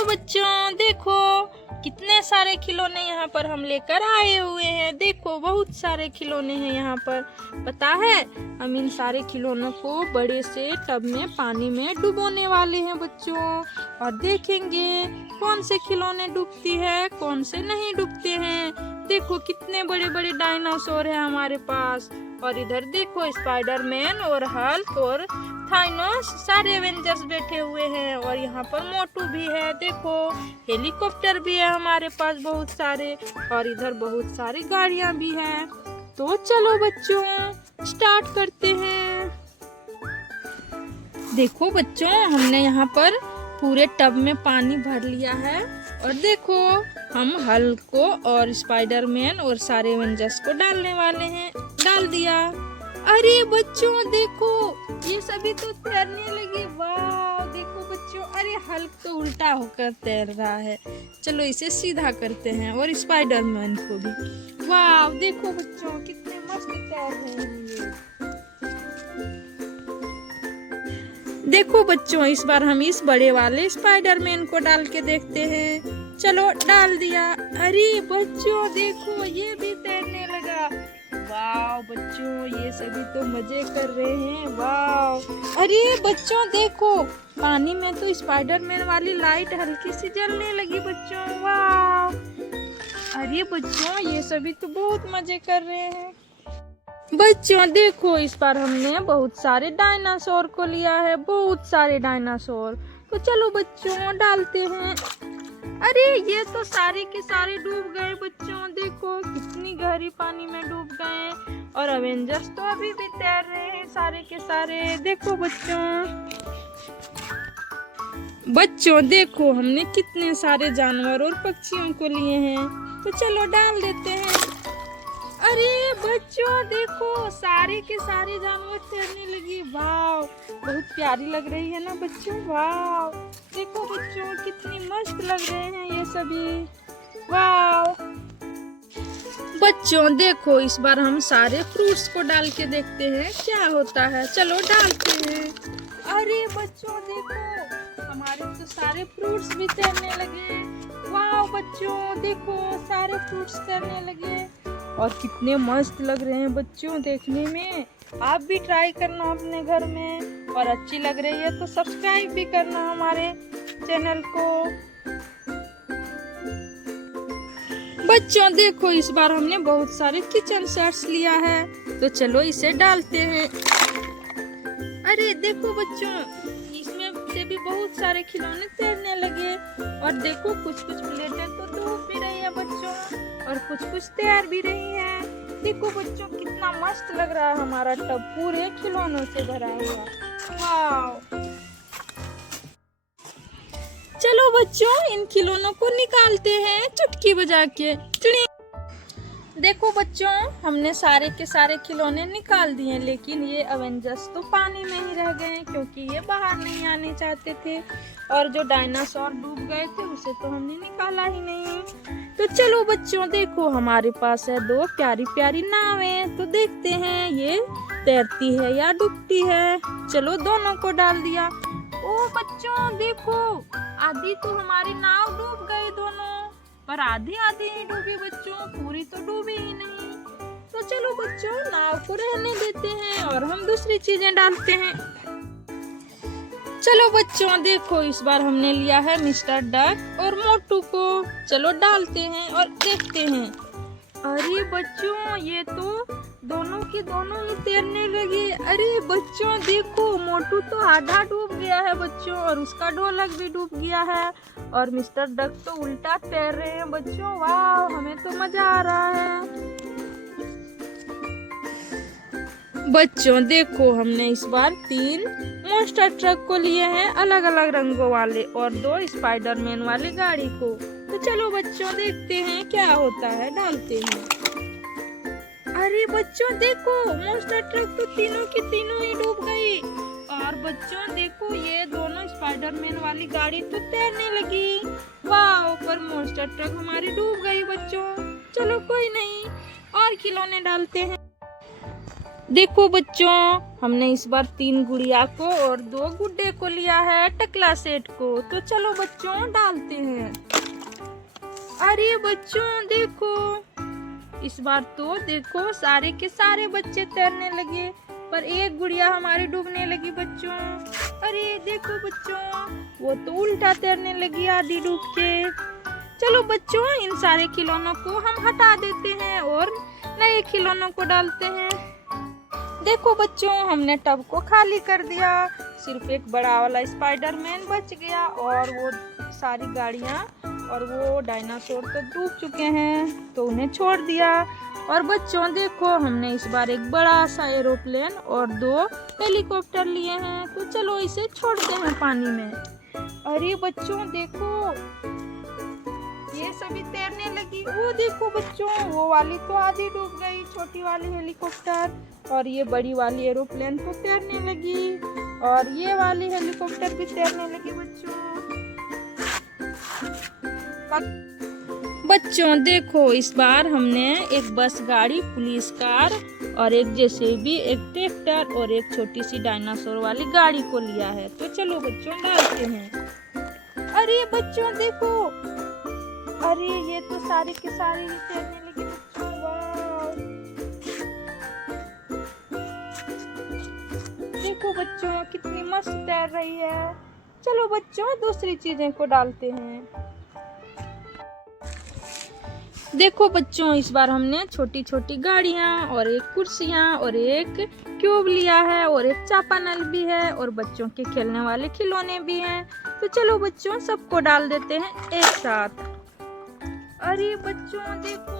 चलो बच्चों देखो कितने सारे खिलौने यहाँ पर हम लेकर आए हुए हैं। देखो बहुत सारे खिलौने हैं यहाँ पर। पता है हम इन सारे खिलौनों को बड़े से टब में पानी में डुबोने वाले हैं बच्चों, और देखेंगे कौन से खिलौने डूबती है कौन से नहीं डूबते हैं। देखो कितने बड़े बड़े डायनासोर है हमारे पास, और इधर देखो स्पाइडरमैन और हल्क और थानोस सारे एवेंजर्स बैठे हुए हैं, और यहाँ पर मोटू भी है। देखो हेलीकॉप्टर भी है हमारे पास बहुत सारे, और इधर बहुत सारी गाड़ियाँ भी हैं। तो चलो बच्चों स्टार्ट करते हैं। देखो बच्चों हमने यहाँ पर पूरे टब में पानी भर लिया है, और देखो हम हल्क को और स्पाइडरमैन और सारे एवेंजर्स को डालने वाले हैं। डाल दिया। अरे बच्चों देखो ये सभी तो तैरने लगे। वाह देखो बच्चों, अरे हल्क तो उल्टा होकर तैर रहा है। चलो इसे सीधा करते हैं, और स्पाइडरमैन को भी। वाह देखो बच्चों कितने मस्त तैर रहे हैं ये। देखो बच्चों इस बार हम इस बड़े वाले स्पाइडरमैन को डाल के देखते हैं। चलो डाल दिया। अरे बच्चों देखो ये भी तैरने लगा। वाह बच्चों ये सभी तो मजे कर रहे हैं। वाह अरे बच्चों देखो पानी में तो स्पाइडरमैन वाली लाइट हल्की सी जलने लगी बच्चों। वाह अरे बच्चों ये सभी तो बहुत मजे कर रहे हैं। बच्चों देखो इस बार हमने बहुत सारे डायनासोर को लिया है, बहुत सारे डायनासोर। तो चलो बच्चों डालते हैं। अरे ये तो सारे के सारे डूब गए बच्चों। देखो कितनी गहरी पानी में डूब गए, और अवेंजर्स तो अभी भी तैर रहे हैं सारे के सारे। देखो बच्चों देखो हमने कितने सारे जानवर और पक्षियों को लिए हैं। तो चलो डाल देते हैं। अरे बच्चों देखो सारे के सारे जानवर तैरने लगे। वाह बहुत प्यारी लग रही है ना बच्चों। वाह देखो बच्चों कितनी मस्त लग रहे हैं ये सभी। वाह बच्चों देखो इस बार हम सारे फ्रूट्स को डाल के देखते हैं क्या होता है। चलो डालते हैं। अरे बच्चों देखो हमारे तो सारे फ्रूट्स भी तैरने लगे। वाह बच्चों देखो सारे फ्रूट्स तैरने लगे, और कितने मस्त लग रहे हैं बच्चों देखने में। आप भी ट्राई करना अपने घर में, और अच्छी लग रही है तो सब्सक्राइब भी करना हमारे चैनल को। बच्चों देखो इस बार हमने बहुत सारे किचन सेट्स लिया है, तो चलो इसे डालते हैं। अरे देखो बच्चों इसमें से भी बहुत सारे खिलौने तैरने लगे, और देखो कुछ कुछ प्लेटें तो डूब भी रही है बच्चों, और कुछ तैर भी रही है। देखो बच्चों कितना मस्त लग रहा है हमारा टब पूरे खिलौनों से भरा हुआ। वाह चलो बच्चों इन खिलौनों को निकालते हैं चुटकी बजा के। देखो बच्चों हमने सारे के सारे खिलौने निकाल दिए, लेकिन ये अवेंजर्स तो पानी में ही रह गए क्योंकि ये बाहर नहीं आने चाहते थे, और जो डायनासोर डूब गए थे उसे तो हमने निकाला ही नहीं। तो चलो बच्चों देखो हमारे पास है दो प्यारी प्यारी नावें। तो देखते हैं ये तैरती है या डूबती है। चलो दोनों को डाल दिया। ओ बच्चों देखो आधी तो हमारी नाव डूब गई दोनों, पर आधी आधी ही डूबी बच्चों, पूरी तो डूबी ही नहीं। तो चलो बच्चों नाव को रहने देते हैं, और हम दूसरी चीजें डालते हैं। चलो बच्चों देखो इस बार हमने लिया है मिस्टर डक और मोटू को। चलो डालते हैं और देखते हैं। अरे बच्चों ये तो दोनों के दोनों ही तैरने लगे। अरे बच्चों देखो मोटू तो आधा डूब गया है बच्चों, और उसका ढोलक भी डूब गया है, और मिस्टर डक तो उल्टा तैर रहे हैं बच्चों। वाह हमें तो मजा आ रहा है। बच्चों देखो हमने इस बार 3 मॉन्स्टर ट्रक को लिए हैं अलग अलग रंगों वाले, और 2 स्पाइडरमैन वाली गाड़ी को। तो चलो बच्चों देखते हैं क्या होता है। डालते हैं। अरे बच्चों देखो मॉन्स्टर ट्रक तो तीनों की तीनों ही डूब गई, और बच्चों देखो ये दोनों स्पाइडरमैन वाली गाड़ी तो तैरने लगी। वाह पर मॉन्स्टर ट्रक हमारी डूब गई बच्चों। चलो कोई नहीं और खिलौने डालते हैं। देखो बच्चों, हमने इस बार 3 गुड़िया को और 2 गुड्डे को लिया है टकला सेट को। तो चलो बच्चों डालते हैं। अरे बच्चों देखो, इस बार तो देखो सारे के सारे बच्चे तैरने लगे, पर एक गुड़िया हमारी डूबने लगी बच्चों। अरे देखो बच्चों, वो तो उल्टा तैरने लगी आधी डूब के। चलो बच्चों, इन सारे खिलौनों को हम हटा देते हैं और नए खिलौनों को डालते हैं। देखो बच्चों, हमने टब को खाली कर दिया, सिर्फ एक बड़ा वाला स्पाइडरमैन बच गया और वो सारी गाड़ियाँ और वो डायनासोर तो डूब चुके हैं, तो उन्हें छोड़ दिया। और बच्चों देखो, हमने इस बार एक बड़ा सा एरोप्लेन और 2 हेलीकॉप्टर लिए हैं, तो चलो इसे छोड़ते हैं पानी में। अरे बच्चों देखो, ये सभी तैरने लगी। वो देखो बच्चों, वो वाली तो आधी डूब गई, छोटी वाली हेलीकॉप्टर, और ये बड़ी वाली एरोप्लेन तो तैरने लगी, और ये वाली हेलीकॉप्टर भी तैरने लगी बच्चों देखो, इस बार हमने एक बस गाड़ी, पुलिस कार और एक जेसीबी, एक ट्रैक्टर और एक छोटी सी डायनासोर वाली गाड़ी को लिया है। तो चलो बच्चों डालते हैं। अरे बच्चों देखो, अरे ये तो सारे के सारे ही तैरने लगे बच्चों। वाह, देखो बच्चों कितनी मस्त तैर रही है। चलो बच्चों दूसरी चीजें को डालते हैं। देखो बच्चों, इस बार हमने छोटी छोटी गाड़ियाँ और एक कुर्सियाँ और एक क्यूब लिया है और एक चापानल भी है और बच्चों के खेलने वाले खिलौने भी हैं। तो चलो बच्चों सबको डाल देते हैं एक साथ। अरे बच्चों देखो,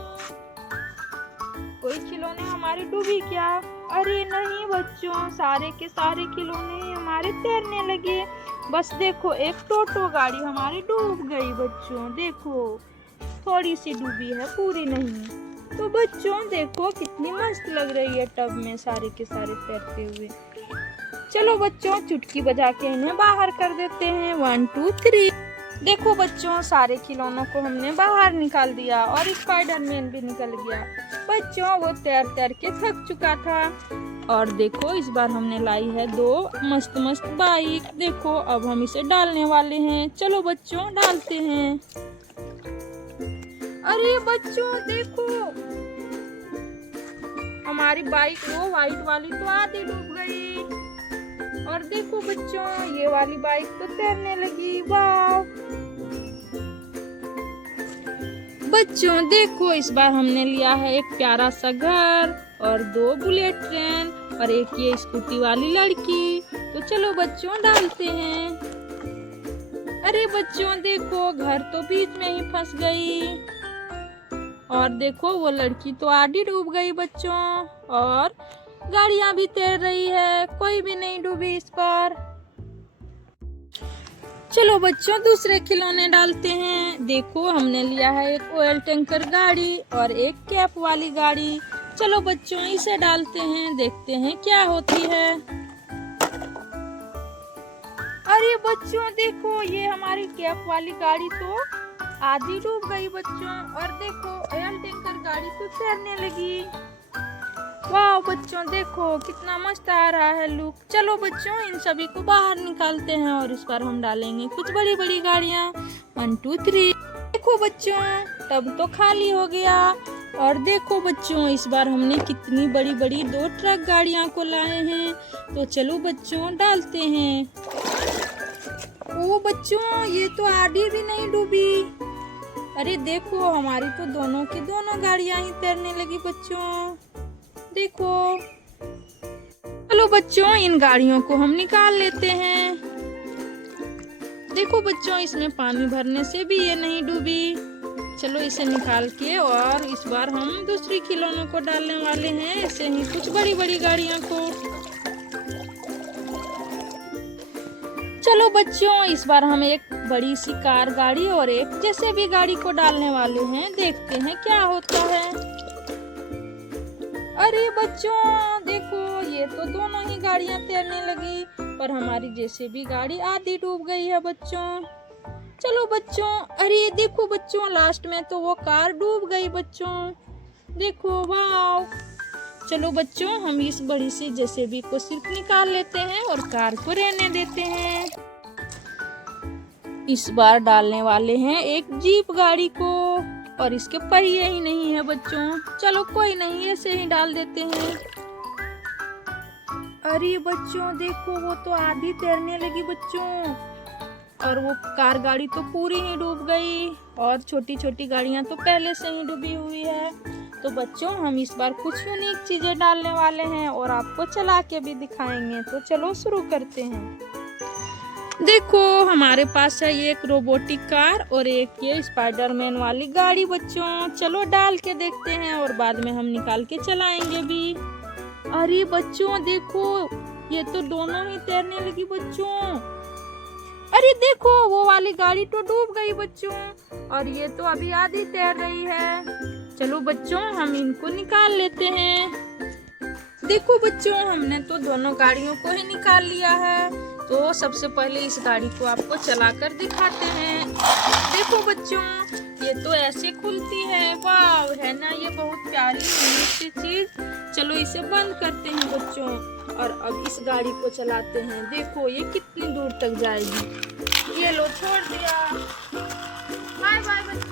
कोई खिलौने हमारे डूबी क्या? अरे नहीं बच्चों, सारे के सारे खिलौने हमारे तैरने लगे। बस देखो, एक टोटो गाड़ी हमारी डूब गई बच्चों। देखो थोड़ी सी डूबी है, पूरी नहीं। तो बच्चों देखो कितनी मस्त लग रही है टब में सारे के सारे तैरते हुए। चलो बच्चों चुटकी बजा के इन्हें बाहर कर देते हैं। 1 2 3। देखो बच्चों, सारे खिलौनों को हमने बाहर निकाल दिया और स्पाइडरमैन भी निकल गया। बच्चों वो तैर तैर के थक चुका था। और देखो इस बार हमने लाई है 2 मस्त मस्त बाइक। देखो अब हम इसे डालने वाले हैं। चलो बच्चों डालते हैं। अरे बच्चों देखो, हमारी बाइक वो व्हाइट वाली तो आधी डूब गई, और देखो बच्चों ये वाली बाइक तो तैरने लगी। वाह बच्चों देखो, इस बार हमने लिया है एक प्यारा सा घर और 2 बुलेट ट्रेन और एक ये स्कूटी वाली लड़की। तो चलो बच्चों डालते हैं। अरे बच्चों देखो, घर तो बीच में ही फंस गई, और देखो वो लड़की तो आधी डूब गई बच्चों, और गाड़ियां भी तैर रही है, कोई भी नहीं डूबी इस पर। चलो बच्चों दूसरे खिलौने डालते हैं। देखो हमने लिया है एक ऑयल टैंकर गाड़ी और एक कैप वाली गाड़ी। चलो बच्चों इसे डालते हैं, देखते हैं क्या होती है। अरे बच्चों देखो, ये हमारी कैप वाली गाड़ी तो आधी डूब गई बच्चों, और देखो ऑयल टैंकर गाड़ी तो तैरने लगी। वाह बच्चों देखो कितना मस्त आ रहा है लुक। चलो बच्चों इन सभी को बाहर निकालते हैं और इस बार हम डालेंगे कुछ बड़ी बड़ी गाड़ियाँ। 1 2 3। देखो बच्चों टब तो खाली हो गया, और देखो बच्चों इस बार हमने कितनी बड़ी बड़ी 2 ट्रक गाड़ियाँ को लाए हैं। तो चलो बच्चों डालते हैं। ओ बच्चों ये तो आधी भी नहीं डूबी। अरे देखो हमारी तो दोनों की दोनों गाड़ियां ही तैरने लगी बच्चों। देखो चलो बच्चों इन गाड़ियों को हम निकाल लेते हैं। देखो बच्चों इसमें पानी भरने से भी ये नहीं डूबी। चलो इसे निकाल के, और इस बार हम दूसरी खिलौनों को डालने वाले हैं, ऐसे ही कुछ बड़ी बड़ी गाड़ियां को। चलो बच्चों इस बार हम एक बड़ी सी कार गाड़ी और एक जैसे भी गाड़ी को डालने वाले हैं, देखते हैं क्या होता है। अरे बच्चों देखो ये तो दोनों ही गाड़ियां तैरने लगी, पर हमारी जैसे भी गाड़ी आधी डूब गई है बच्चों। चलो बच्चों, अरे देखो बच्चों लास्ट में तो वो कार डूब गई बच्चों। देखो वाह। चलो बच्चों, हम इस बड़ी सी जेसीबी को सिर्फ निकाल लेते हैं और कार को रहने देते हैं। इस बार डालने वाले हैं एक जीप गाड़ी को, और इसके पहिए ही नहीं है बच्चों। चलो कोई नहीं, ऐसे ही डाल देते हैं। अरे बच्चों देखो, वो तो आधी तैरने लगी बच्चों, और वो कार गाड़ी तो पूरी ही डूब गई, और छोटी छोटी गाड़ियां तो पहले से ही डूबी हुई है। तो बच्चों, हम इस बार कुछ यूनिक चीजें डालने वाले हैं और आपको चला के भी दिखाएंगे। तो चलो शुरू करते हैं। देखो, हमारे पास है ये एक रोबोटिक कार और एक ये स्पाइडरमैन वाली गाड़ी बच्चों। चलो डाल के देखते हैं और बाद में हम निकाल के चलाएंगे भी। अरे बच्चों देखो, ये तो दोनों ही तैरने लगी बच्चों। अरे देखो, वो वाली गाड़ी तो डूब गई बच्चों, और ये तो अभी आधी तैर रही है। चलो बच्चों, हम इनको निकाल लेते हैं। देखो बच्चों, हमने तो दोनों गाड़ियों को ही निकाल लिया है। तो सबसे पहले इस गाड़ी को आपको चलाकर दिखाते हैं। देखो बच्चों, ये तो ऐसे खुलती है। वाव, है ना ये बहुत प्यारी सी चीज। चलो इसे बंद करते हैं बच्चों, और अब इस गाड़ी को चलाते हैं। देखो ये कितनी दूर तक जाएगी। ये लो, छोड़ दिया। बाय बाय बच्चों।